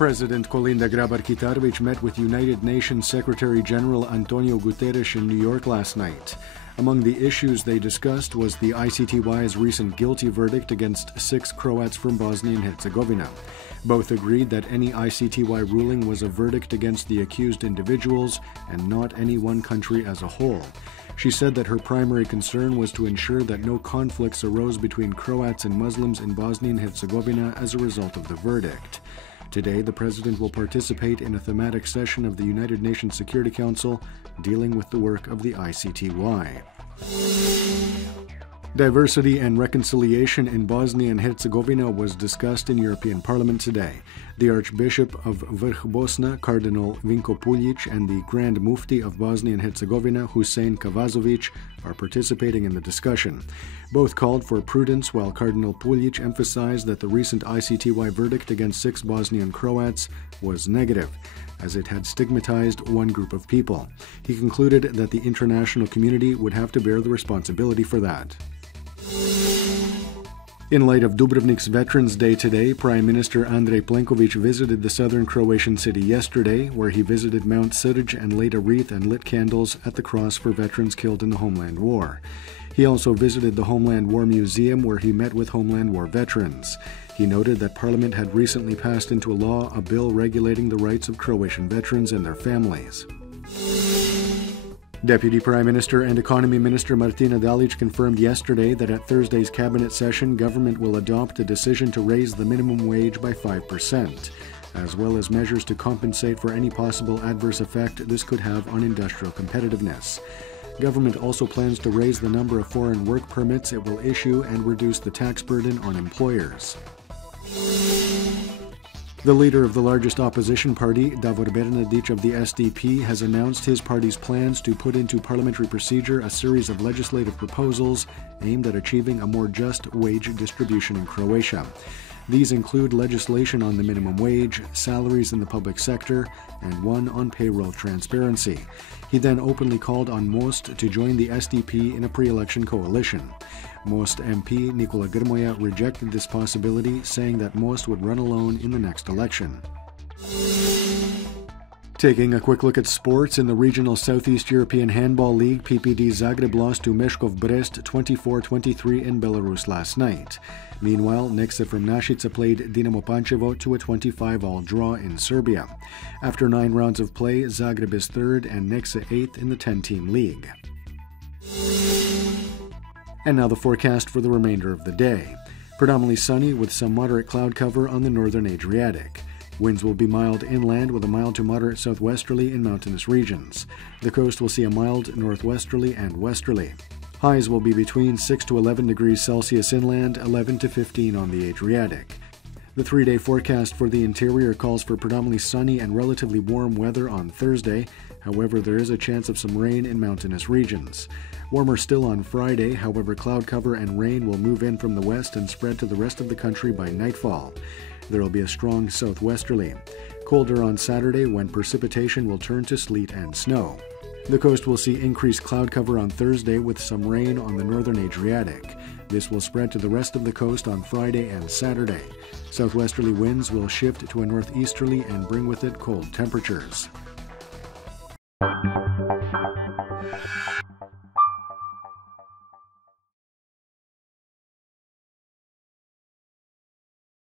President Kolinda Grabar-Kitarović met with United Nations Secretary-General Antonio Guterres in New York last night. Among the issues they discussed was the ICTY's recent guilty verdict against 6 Croats from Bosnia and Herzegovina. Both agreed that any ICTY ruling was a verdict against the accused individuals and not any one country as a whole. She said that her primary concern was to ensure that no conflicts arose between Croats and Muslims in Bosnia and Herzegovina as a result of the verdict. Today, the President will participate in a thematic session of the United Nations Security Council dealing with the work of the ICTY. Diversity and reconciliation in Bosnia and Herzegovina was discussed in European Parliament today. The Archbishop of Vrh Bosna, Cardinal Vinko Puljic, and the Grand Mufti of Bosnia and Herzegovina, Husein Kavazovic, are participating in the discussion. Both called for prudence, while Cardinal Puljic emphasized that the recent ICTY verdict against 6 Bosnian Croats was negative, as it had stigmatized one group of people. He concluded that the international community would have to bear the responsibility for that. In light of Dubrovnik's Veterans Day today, Prime Minister Andrej Plenković visited the southern Croatian city yesterday, where he visited Mount Srđ and laid a wreath and lit candles at the cross for veterans killed in the Homeland War. He also visited the Homeland War Museum, where he met with Homeland War veterans. He noted that Parliament had recently passed into law a bill regulating the rights of Croatian veterans and their families. Deputy Prime Minister and Economy Minister Martina Dalic confirmed yesterday that at Thursday's cabinet session, government will adopt a decision to raise the minimum wage by 5%, as well as measures to compensate for any possible adverse effect this could have on industrial competitiveness. Government also plans to raise the number of foreign work permits it will issue and reduce the tax burden on employers. The leader of the largest opposition party, Davor Bernardić of the SDP, has announced his party's plans to put into parliamentary procedure a series of legislative proposals aimed at achieving a more just wage distribution in Croatia. These include legislation on the minimum wage, salaries in the public sector, and one on payroll transparency. He then openly called on Most to join the SDP in a pre-election coalition. Most MP Nikola Grmoja rejected this possibility, saying that Most would run alone in the next election. Taking a quick look at sports, in the regional Southeast European Handball League, PPD Zagreb lost to Meshkov Brest 24-23 in Belarus last night. Meanwhile, Nexa from Nashica played Dinamo Pančevo to a 25-all draw in Serbia. After 9 rounds of play, Zagreb is 3rd and Nexa 8th in the 10-team league. And now the forecast for the remainder of the day. Predominantly sunny with some moderate cloud cover on the northern Adriatic. Winds will be mild inland with a mild to moderate southwesterly in mountainous regions. The coast will see a mild northwesterly and westerly. Highs will be between 6 to 11 degrees Celsius inland, 11 to 15 on the Adriatic. The 3-day forecast for the interior calls for predominantly sunny and relatively warm weather on Thursday. However, there is a chance of some rain in mountainous regions. Warmer still on Friday, however, cloud cover and rain will move in from the west and spread to the rest of the country by nightfall. There will be a strong southwesterly. Colder on Saturday, when precipitation will turn to sleet and snow. The coast will see increased cloud cover on Thursday with some rain on the northern Adriatic. This will spread to the rest of the coast on Friday and Saturday. Southwesterly winds will shift to a northeasterly and bring with it cold temperatures.